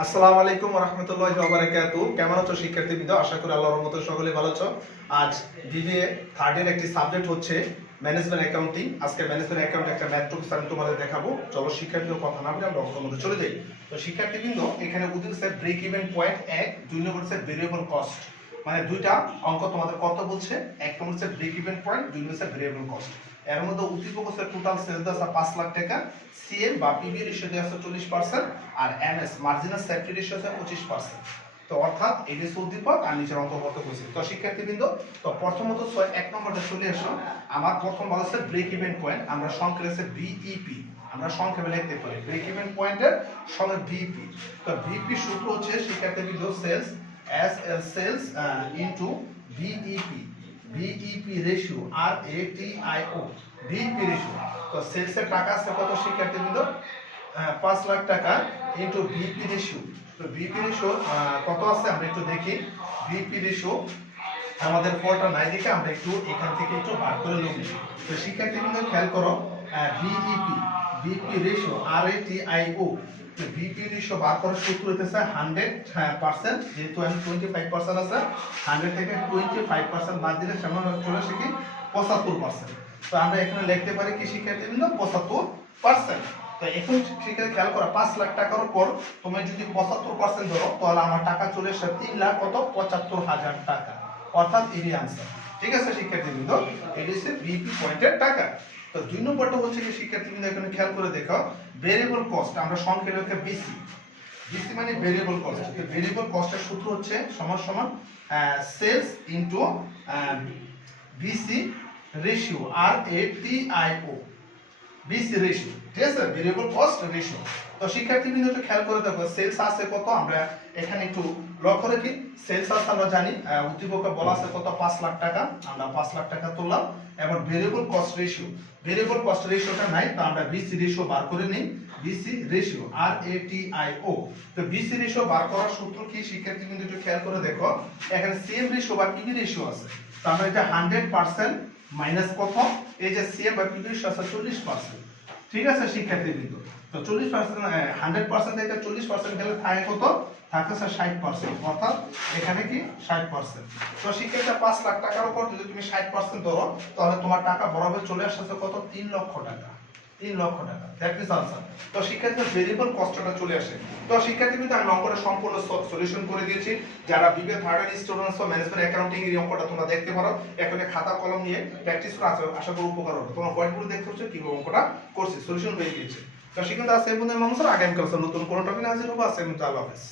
আসসালামু আলাইকুম ওয়া রাহমাতুল্লাহি ওয়া বারাকাতুহু। কেমন আছো শিক্ষার্থীবৃন্দ? আশা করি আল্লাহর রহমতে সকলে ভালো আছো। আজ বিবিএ থার্ড এর একটি সাবজেক্ট হচ্ছে ম্যানেজমেন্ট অ্যাকাউন্টিং। আজকে ম্যানেজমেন্ট অ্যাকাউন্ট একটা ম্যাথ টপিক আমি তোমাদের দেখাবো। চলো শিক্ষার্থীদের কথা না বলে আমরা অঙ্কের মধ্যে চলে যাই। তো শিক্ষার্থীবৃন্দ এখানে উদ্দীপক হচ্ছে ব্রেক ইভেন পয়েন্ট 1, 2 নম্বর হচ্ছে ভেরিয়েবল কস্ট। মানে দুইটা অঙ্ক তোমাদের কত বলছে, এক নম্বর হচ্ছে ব্রেক ইভেন পয়েন্ট, দুই নম্বর হচ্ছে ভেরিয়েবল কস্ট। এর মধ্যে উদ্দীপক হচ্ছে টোটাল সেলস আছে 5 লাখ টাকা, সিএম বা পিবি রেশিও দেওয়া আছে 40% আর এমএস মার্জিনাল সেফটি রেশিও আছে 25%। তো অর্থাৎ এই যে উদ্দীপক আর নিচের অন্তর্গত হয়েছে। তো শিক্ষার্থীবৃন্দ, তো প্রথমত 1 নম্বরটা চলে আসো। আমার প্রথম বলা হচ্ছে ব্রেক ইভেন পয়েন্ট, আমরা সংক্ষেপে বিইপি আমরা সংক্ষেপে লিখতে পারি ব্রেক ইভেন পয়েন্টের সঙ্গে বিইপি। তো বিইপি সূত্র হচ্ছে শিক্ষার্থীবৃন্দ sales sales into BEP. BEP ratio আর এটিআইও বিইপি রেশিও। তো সেলসের টাকা আছে কত শিক্ষার্থীবৃন্দ? 5 লাখ টাকা ইনটু বিইপি রেশিও। তো বিইপি রেশিও কত আছে আমরা একটু দেখি। বিইপি রেশিও আমাদের ফলটা নাই দেখে আমরা একটু এখান থেকে একটু ভাগ করে নেব। তো শিক্ষার্থীবৃন্দ খেয়াল করো, বিইপি বিইপি রেশিও আর এটিআইও। তো বিইপি রেশিও বার করার সূত্র হইতেছে 100%, যেহেতু আমি 25% আছে, 100 থেকে 25% বাদ দিলে সমান চলে আসে কি 75%। তো আমরা এখানে লিখতে পারি কি শিক্ষার্থীবৃন্দ 75%। তো এখন সেখানে খেয়াল করা 5 লাখ টাকার উপর তুমি যদি 75% ধরো তাহলে আমার টাকা চলে আসে 3,75,000 টাকা। অর্থাৎ এর आंसर। ঠিক আছে শিক্ষার্থীবৃন্দ, এটি হচ্ছে বিইপি পয়েন্টের টাকা। তো 2 নম্বরটা হচ্ছে কি শিক্ষার্থীবৃন্দ এখানে খেয়াল করে দেখো, ভেরিয়েবল কস্ট আমরা সংক্ষেপে লিখে বিসি। বিসি মানে ভেরিয়েবল কস্ট। তো ভেরিয়েবল কস্টের সূত্র হচ্ছে সমান সমান সেলস ইনটু বিসি রেশিও আর এটিআইও। বিসি রেশিও, ঠিক আছে, ভেরিয়েবল কস্ট রেশিও। তো শিক্ষার্থীবৃন্দ একটু খেয়াল করে দেখো সেলস আছে কত, আমরা এখানে একটু লক্ষ্য রাখি। সেলস আছে আমরা জানি উদ্দীপকে বলা আছে কত 5 লাখ টাকা, আমরা 5 লাখ টাকা তুললাম। এবং variable cost ratio, variable cost রেশিওটা নাই, তো আমরা বিসি রেশিও বার করে নিই। বিসি রেশিও আর এটিআইও। তো বিসি রেশিও বার করার সূত্র কি শিক্ষার্থীবৃন্দ একটু খেয়াল করে দেখো, এখানে সিএম রেশিও বা পিবি রেশিও আছে। তো আমরা এটা 100% মাইনাস কত, এই যে সিএম বা পিবি রেশিও আছে 40%। ঠিক আছে শিক্ষার্থীবৃন্দ, তো 40% 100% থেকে 40% গেলে থাকে কত, থাকতেছে 60%। অর্থাৎ এখানে কি 60%। তো শিক্ষার্থীরা 5 লাখ টাকার উপর যদি তুমি 60% ধরো তাহলে তোমার টাকা বরাবর চলে আসছে কত, 3 লক্ষ টাকা। 3 লক্ষ টাকা, দ্যাট ইজ आंसर। তো শিক্ষার্থীদের ভেরিয়েবল কস্টটা চলে আসে। তো শিক্ষার্থীদের আমি অঙ্কটা সম্পূর্ণ সলিউশন করে দিয়েছি। যারা বিবিএ থার্ড ইয়ার স্টুডেন্টস ও ম্যানেজমেন্ট অ্যাকাউন্টিং এর অঙ্কটা তোমরা দেখতে পারো। এখানে খাতা কলম নিয়ে প্র্যাকটিস করে আশা করি উপকার হবে। তোমরা হোয়াইট বোর্ডে দেখতে পাচ্ছ কিভাবে অঙ্কটা করছি, সলিউশন পেয়ে গিয়েছে। তো শিক্ষার্থীরা আজকে এই পর্যন্ত, আগামীকাল নতুন কোনো টপিক হাজির হবো। আজকে আল্লাহ হাফেজ।